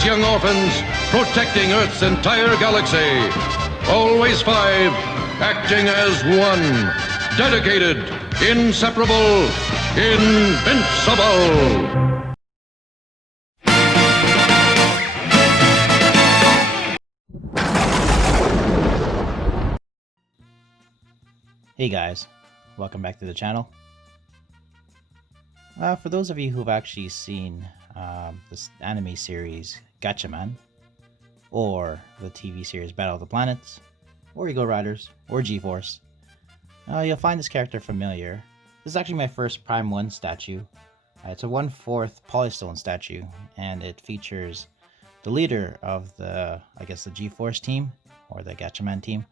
His young orphans protecting Earth's entire galaxy. Always five, acting as one. Dedicated, inseparable, invincible. Hey guys, welcome back to the channel. For those of you who've actually seen this anime series Gatchaman, or the TV series Battle of the Planets, or Eagle Riders, or G-Force, you'll find this character familiar. This is actually my first Prime 1 statue. It's a 1/4 polystone statue, and it features the leader of the G-Force team, or the Gatchaman team,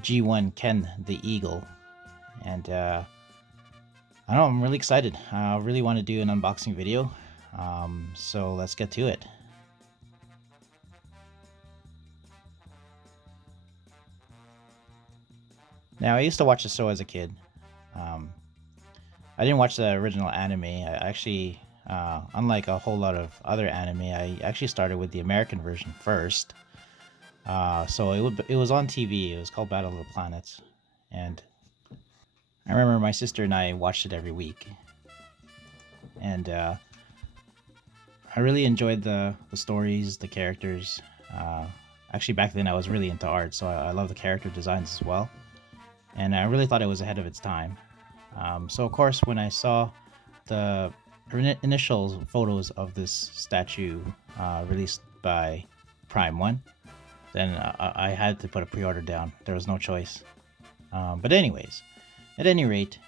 G-1 Ken the Eagle. And I don't know, I'm really excited. I really want to do an unboxing video, so let's get to it. Now, I used to watch the show as a kid. I didn't watch the original anime. I actually, unlike a whole lot of other anime, I actually started with the American version first. So it was on TV. It was called Battle of the Planets, and I remember my sister and I watched it every week, and I really enjoyed the stories, the characters. Actually, back then I was really into art, so I love the character designs as well, and I really thought it was ahead of its time. So of course, when I saw the initial photos of this statue released by Prime 1, then I had to put a pre-order down. There was no choice. But anyways, at any rate,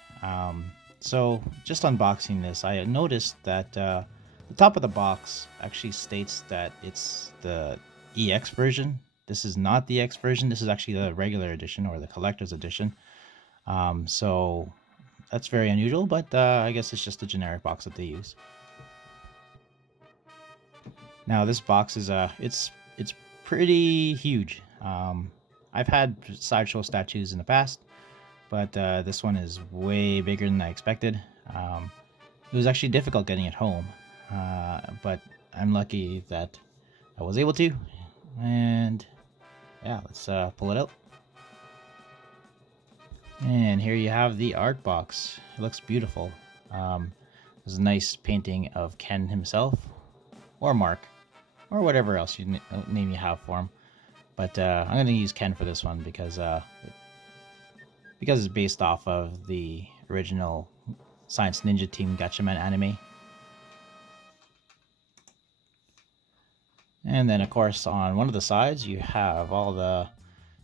so just unboxing this, I noticed that the top of the box actually states that it's the EX version. This is not the X version. This is actually the regular edition, or the collector's edition. So that's very unusual, but I guess it's just a generic box that they use. Now this box is it's pretty huge. I've had sideshow statues in the past, but this one is way bigger than I expected. It was actually difficult getting it home, but I'm lucky that I was able to. And yeah, let's pull it out. And here you have the art box. It looks beautiful. There's a nice painting of Ken himself, or Mark, or whatever else name you have for him. But I'm going to use Ken for this one because it's based off of the original Science Ninja Team Gatchaman anime. And then of course on one of the sides you have all the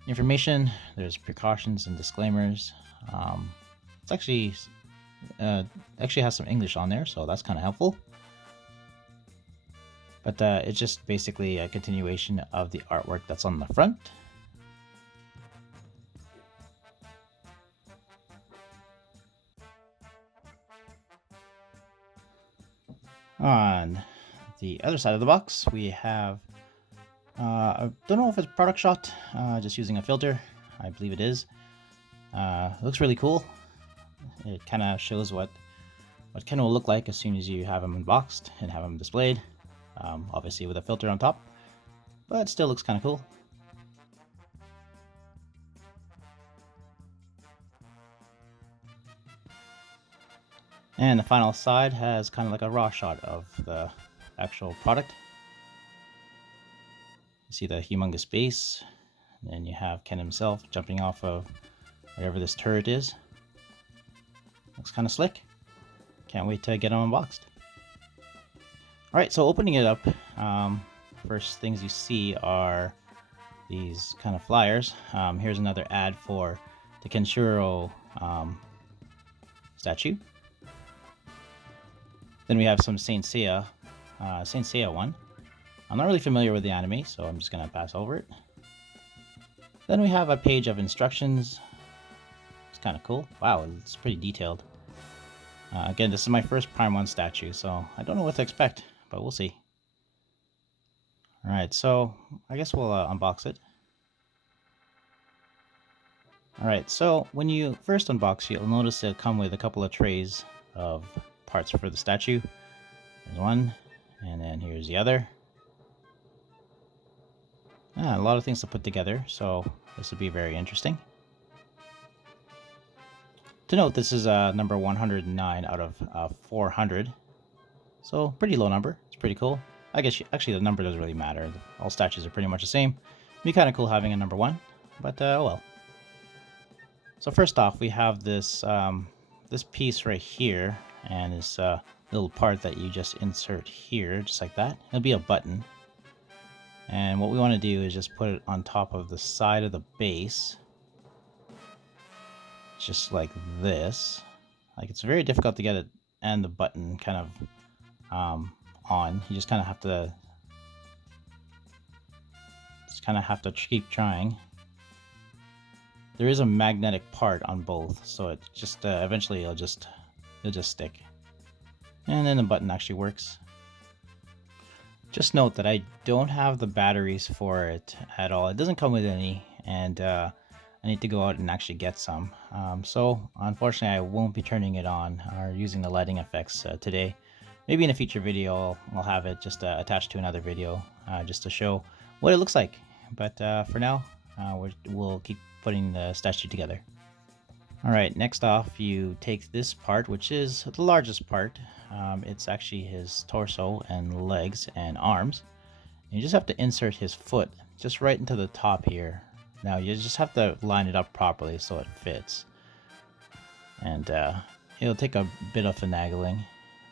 information. There's precautions and disclaimers. It's actually has some English on there, so that's kind of helpful. But it's just basically a continuation of the artwork that's on the front. On the other side of the box, we have, I don't know if it's product shot, just using a filter. I believe it is. It looks really cool. It kind of shows what Ken will look like as soon as you have him unboxed and have him displayed. Obviously with a filter on top, but it still looks kind of cool. And the final side has kind of like a raw shot of the actual product. You see the humongous base, and then you have Ken himself jumping off of whatever this turret is. Looks kind of slick. Can't wait to get him unboxed. Alright, so opening it up, first things you see are these kind of flyers. Here's another ad for the Kenshiro statue. Then we have some Saint Seiya one. I'm not really familiar with the anime, so I'm just going to pass over it. Then we have a page of instructions. It's kind of cool. Wow, it's pretty detailed. Again, this is my first Prime 1 statue, so I don't know what to expect, but we'll see. Alright, so I guess we'll unbox it. Alright, so when you first unbox, you'll notice it'll come with a couple of trays of parts for the statue. There's one, and then here's the other. A lot of things to put together, so this will be very interesting. To note, this is number 109 out of 400, so pretty low number. It's pretty cool. I guess actually the number doesn't really matter. All statues are pretty much the same. It'd be kind of cool having a number 1, but oh well. So first off, we have this this piece right here, and this little part that you just insert here, just like that. It'll be a button. And what we want to do is just put it on top of the side of the base. Just like this. Like, it's very difficult to get it and the button kind of on. You just kind of have to keep trying. There is a magnetic part on both, so it just eventually it'll just stick. And then the button actually works. Just note that I don't have the batteries for it at all. It doesn't come with any, and I need to go out and actually get some. So unfortunately I won't be turning it on or using the lighting effects today. Maybe in a future video I'll have it just attached to another video just to show what it looks like. But for now, we'll keep putting the statue together. Alright, next off you take this part, which is the largest part. It's actually his torso and legs and arms. You just have to insert his foot just right into the top here. Now you just have to line it up properly so it fits. And it'll take a bit of finagling,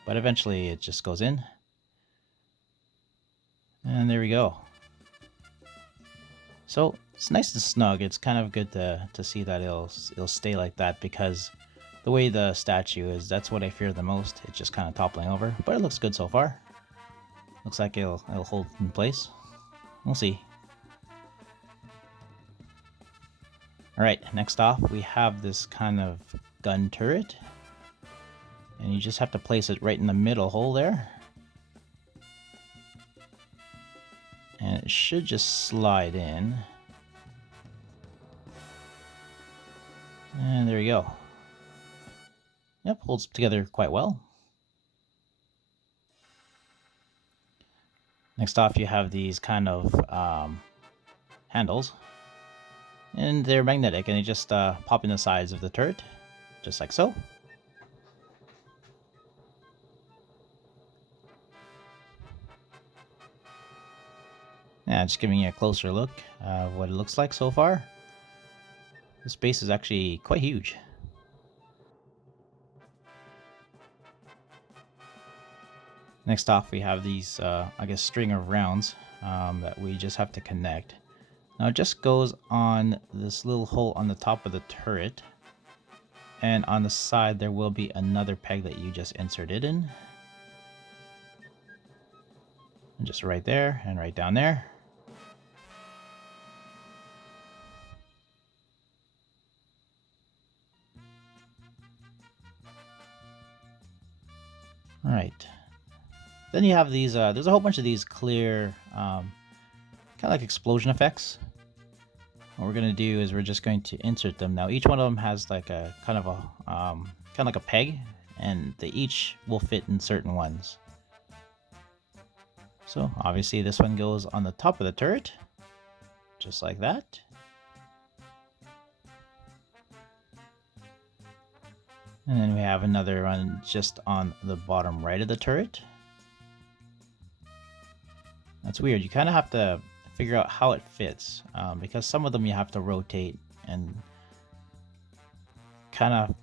but eventually it just goes in. And there we go. So it's nice and snug. It's kind of good to see that it'll stay like that, because the way the statue is, that's what I fear the most. It's just kind of toppling over, but it looks good so far. Looks like it'll hold in place. We'll see. Alright, next off we have this kind of gun turret. And you just have to place it right in the middle hole there. And it should just slide in. And there you go. Yep, holds together quite well. Next off you have these kind of handles. And they're magnetic, and they just pop in the sides of the turret, just like so. Yeah, just giving you a closer look of what it looks like so far. This base is actually quite huge. Next off we have these, I guess, string of rounds that we just have to connect. Now it just goes on this little hole on the top of the turret, and on the side there will be another peg that you just insert it in. And just right there and right down there. Alright. Then you have these, there's a whole bunch of these clear, kind of like explosion effects. What we're going to do is we're just going to insert them. Now each one of them has like a kind of like a peg, and they each will fit in certain ones. So obviously this one goes on the top of the turret, just like that. And then we have another one just on the bottom right of the turret. That's weird. You kind of have to figure out how it fits, because some of them you have to rotate and kind of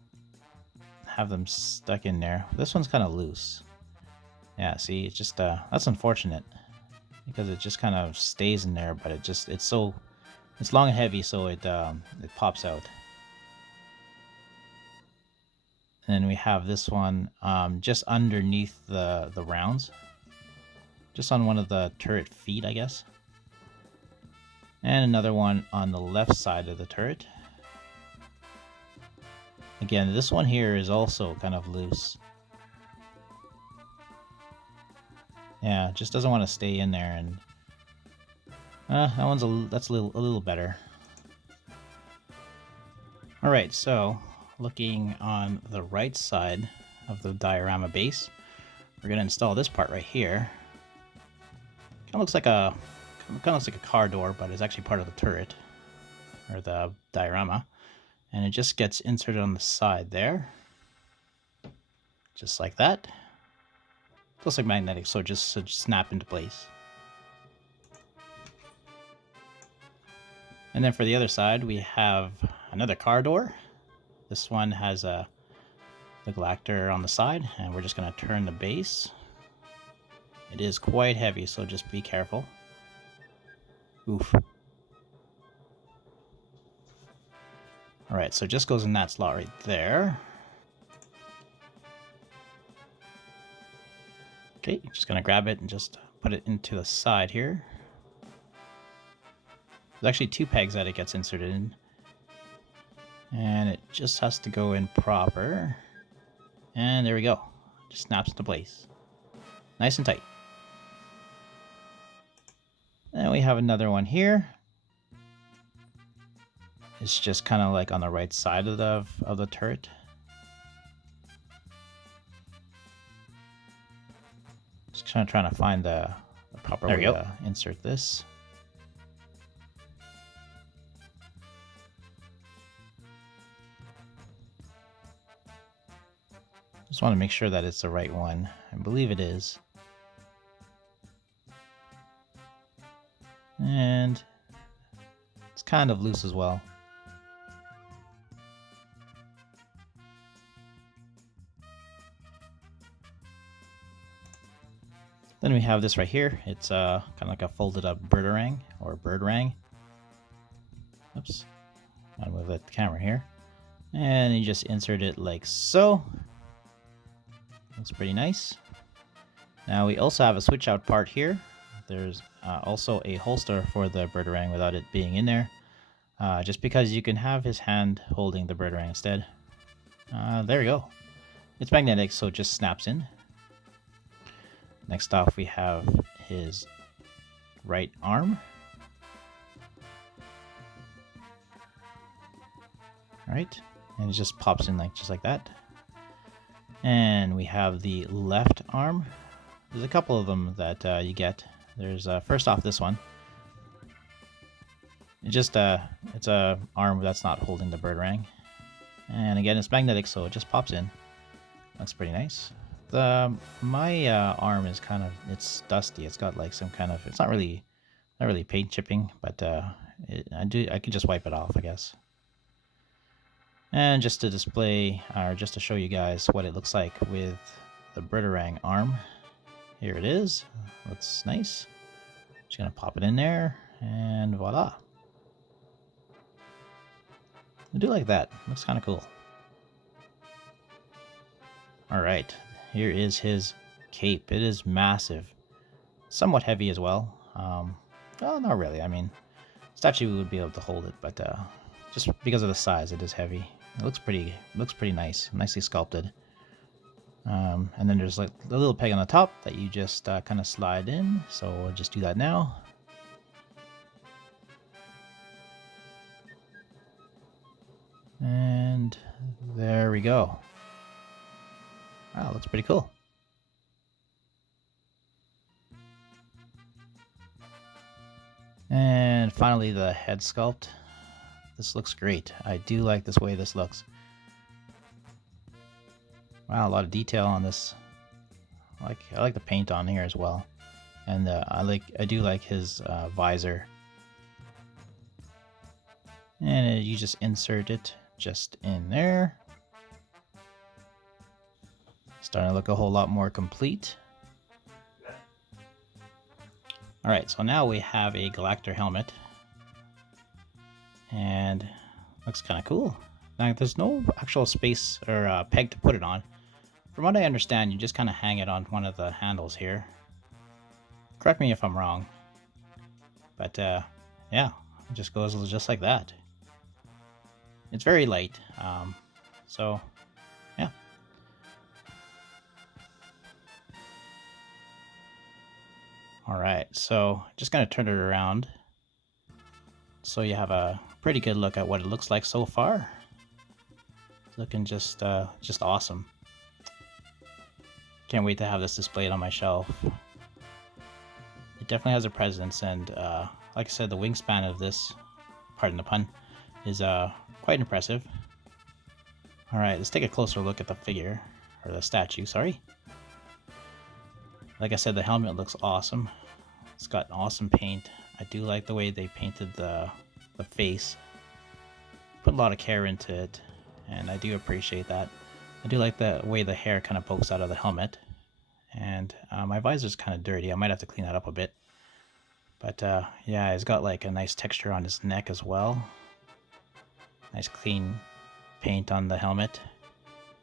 have them stuck in there. This one's kind of loose. Yeah, see, it's just that's unfortunate, because it just kind of stays in there, but it's long and heavy, so it pops out. And then we have this one just underneath the rounds, just on one of the turret feet, I guess. And another one on the left side of the turret. Again, this one here is also kind of loose. Yeah, just doesn't want to stay in there, and that's a little better. All right, so looking on the right side of the diorama base, we're gonna install this part right here. Kind of looks like a kind of looks like a car door, but it's actually part of the turret or the diorama, and it just gets inserted on the side there, just like that. It looks like magnetic, so it just should snap into place. And then for the other side, we have another car door. This one has the galactor on the side, and we're just going to turn the base. It is quite heavy, so just be careful. Oof. Alright, so it just goes in that slot right there. Okay, just going to grab it and just put it into the side here. There's actually 2 pegs that it gets inserted in. And it just has to go in proper. And there we go. Just snaps into place. Nice and tight. And we have another one here. It's just kind of like on the right side of the turret. Just kind of trying to find the proper way to insert this. Just want to make sure that it's the right one. I believe it is. And it's kind of loose as well. Then we have this right here. It's kind of like a folded up birdarang or birdrang. Oops. I'll move the camera here. And you just insert it like so. Looks pretty nice. Now we also have a switch out part here. There's also a holster for the birdarang without it being in there. Just because you can have his hand holding the birdarang instead. There we go. It's magnetic, so it just snaps in. Next off, we have his right arm. Alright, and it just pops in just like that. And we have the left arm. There's a couple of them that you get. There's first off this one. It's a arm that's not holding the birdarang. And again, it's magnetic, so it just pops in. Looks pretty nice. My arm is it's dusty. It's got like some kind of, it's not really paint chipping, but I could just wipe it off, I guess. And just to display, or just to show you guys what it looks like with the birdarang arm, here it is. Looks nice. Just gonna pop it in there, and voila. I do like that. Looks kind of cool. All right. Here is his cape. It is massive. Somewhat heavy as well. Well, not really. I mean, statue would be able to hold it, but just because of the size, it is heavy. It looks pretty nice. Nicely sculpted. And then there's like the little peg on the top that you just kind of slide in. So we'll just do that now. And there we go. Wow, looks pretty cool. And finally, the head sculpt. This looks great. I do like this way this looks. Wow, a lot of detail on this. I like the paint on here as well, and I do like his visor. And you just insert it just in there. Starting to look a whole lot more complete. Alright, so now we have a Galactor helmet. And looks kind of cool. Now there's no actual space or peg to put it on. From what I understand, you just kind of hang it on one of the handles here. Correct me if I'm wrong. But yeah, it just goes just like that. It's very light. So yeah. Alright, so just gonna turn it around so you have a pretty good look at what it looks like so far. It's looking just awesome. Can't wait to have this displayed on my shelf. it definitely has a presence, and like I said, the wingspan of this, pardon the pun, is quite impressive. Alright, let's take a closer look at the figure, or the statue, sorry. Like I said, the helmet looks awesome. It's got awesome paint. I do like the way they painted the face. Put a lot of care into it, and I do appreciate that. I do like the way the hair kind of pokes out of the helmet. And my visor's kind of dirty. I might have to clean that up a bit. But yeah, it's got like a nice texture on his neck as well. Nice clean paint on the helmet.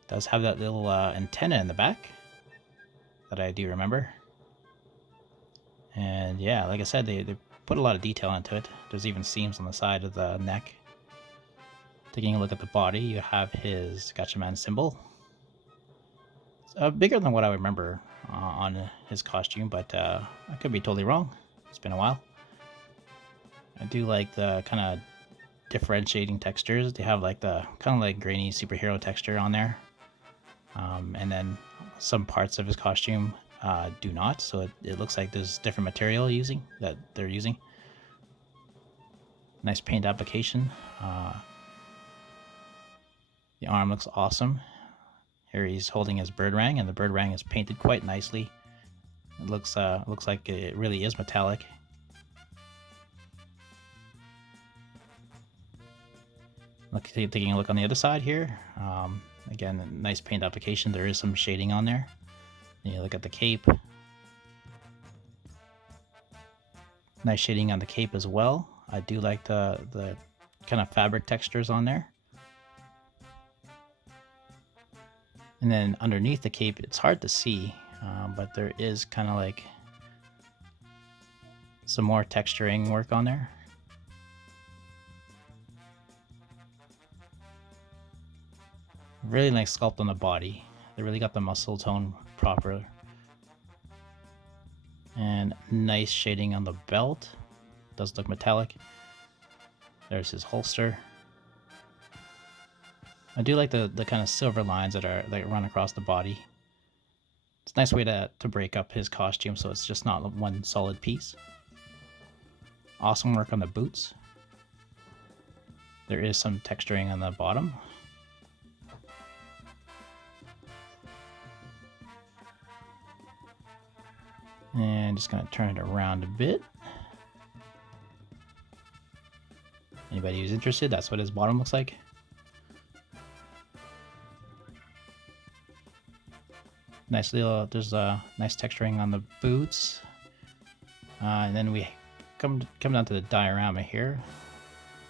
Does have that little antenna in the back that I do remember. And yeah, like I said, they put a lot of detail into it. There's even seams on the side of the neck. Taking a look at the body, you have his Gatchaman symbol. It's bigger than what I remember on his costume, but I could be totally wrong. It's been a while. I do like the kind of differentiating textures. They have like the kind of like grainy superhero texture on there. And then some parts of his costume do not, so it looks like there's different material that they're using. Nice paint application. The arm looks awesome. Here he's holding his bird rang, and the bird rang is painted quite nicely. It looks like it really is metallic. Taking a look on the other side here. Again, nice paint application. There is some shading on there. You look at the cape. Nice shading on the cape as well. I do like the kind of fabric textures on there. And then underneath the cape, it's hard to see, but there is kind of like some more texturing work on there. Really nice sculpt on the body. They really got the muscle tone proper. And nice shading on the belt. Does look metallic. There's his holster. I do like the kind of silver lines that run across the body. It's a nice way to break up his costume so it's just not one solid piece. Awesome work on the boots. There is some texturing on the bottom. And just gonna turn it around a bit. Anybody who's interested, that's what his bottom looks like. Nice little, there's a nice texturing on the boots. And then we come down to the diorama here.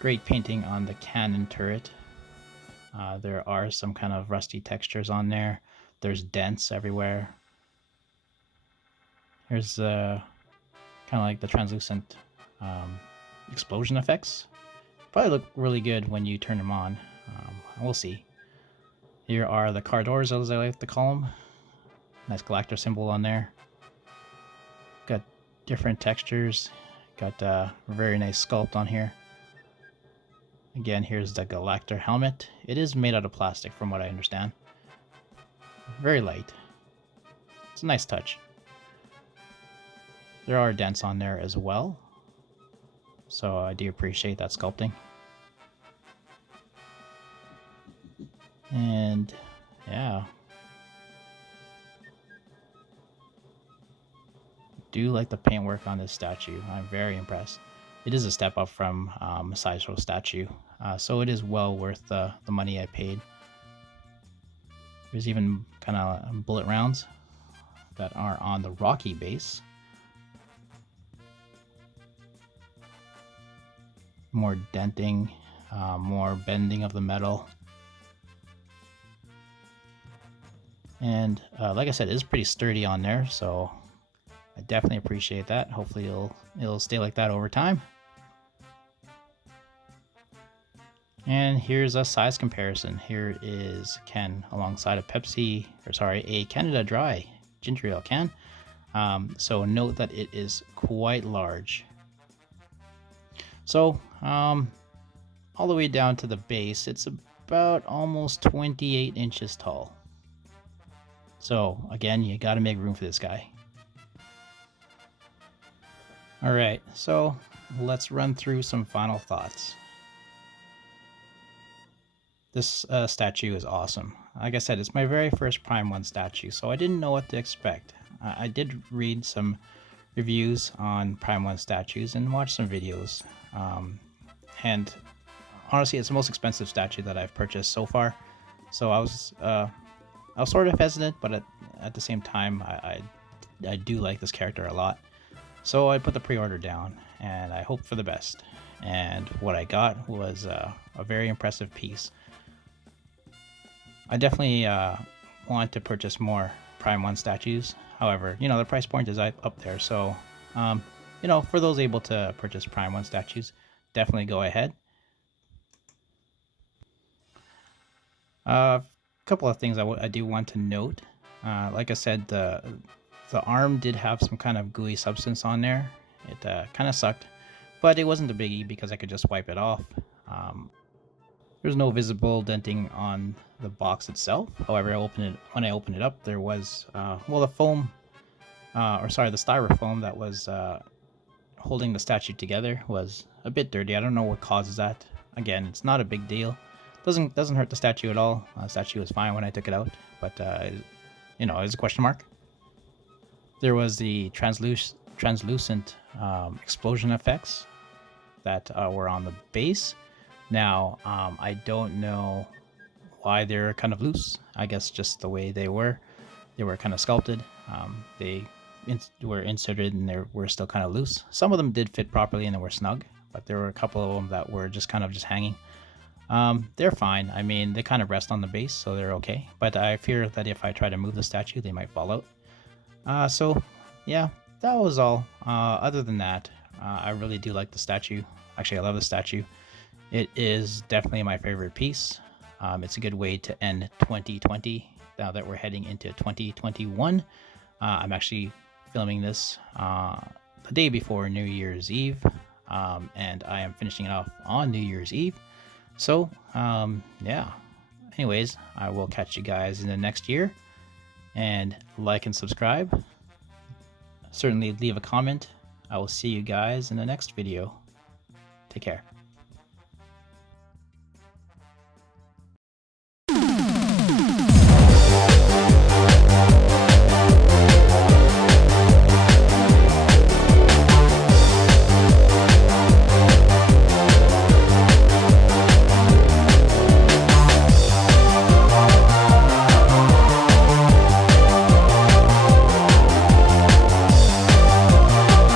Great painting on the cannon turret. There are some kind of rusty textures on there. There's dents everywhere. Here's kind of like the translucent explosion effects. Probably look really good when you turn them on. We'll see. Here are the car doors, as I like to call them. Nice galactor symbol on there. Got different textures. Got a very nice sculpt on here. Again, here's the galactor helmet. It is made out of plastic from what I understand. Very light. It's a nice touch. There are dents on there as well. So I do appreciate that sculpting. And yeah. Do like the paintwork on this statue. I'm very impressed. It is a step up from a sideshow statue, so it is well worth the money I paid. There's even kind of bullet rounds that are on the Rocky base. More denting, more bending of the metal. And like I said, it is pretty sturdy on there, so I definitely appreciate that. Hopefully it'll stay like that over time. And here's a size comparison. Here is Ken alongside a Canada Dry ginger ale can. So note that it is quite large. So all the way down to the base, it's about almost 28 inches tall. So again, you got to make room for this guy. All right, so let's run through some final thoughts. This statue is awesome. Like I said, it's my very first Prime 1 statue, so I didn't know what to expect. I did read some reviews on Prime 1 statues and watch some videos. And honestly, it's the most expensive statue that I've purchased so far. So I was sort of hesitant, but at the same time, I do like this character a lot. So I put the pre-order down, and I hoped for the best. And what I got was a very impressive piece. I definitely want to purchase more Prime 1 statues. However, the price point is up there. So, for those able to purchase Prime 1 statues, definitely go ahead. A couple of things I do want to note. Like I said, the arm did have some kind of gooey substance on there. It kind of sucked, but it wasn't a biggie because I could just wipe it off. There's no visible denting on the box itself. However, when I opened it up, there was the foam, the styrofoam that was holding the statue together was a bit dirty. I don't know what causes that. Again, it's not a big deal. Doesn't hurt the statue at all. The statue was fine when I took it out, but it was a question mark. There was the translucent explosion effects that were on the base. Now, I don't know why they're kind of loose. I guess just the way they were. They were kind of sculpted. They were inserted and they were still kind of loose. Some of them did fit properly and they were snug, but there were a couple of them that were just kind of hanging. They're fine. I mean, they kind of rest on the base, so they're okay. But I fear that if I try to move the statue, they might fall out. So, yeah, that was all. Other than that, I really do like the statue. Actually, I love the statue. It is definitely my favorite piece. It's a good way to end 2020 now that we're heading into 2021. I'm actually filming this the day before New Year's Eve, and I am finishing it off on New Year's Eve. So, yeah. Anyways, I will catch you guys in the next year, and like and subscribe. Certainly leave a comment. I will see you guys in the next video. Take care.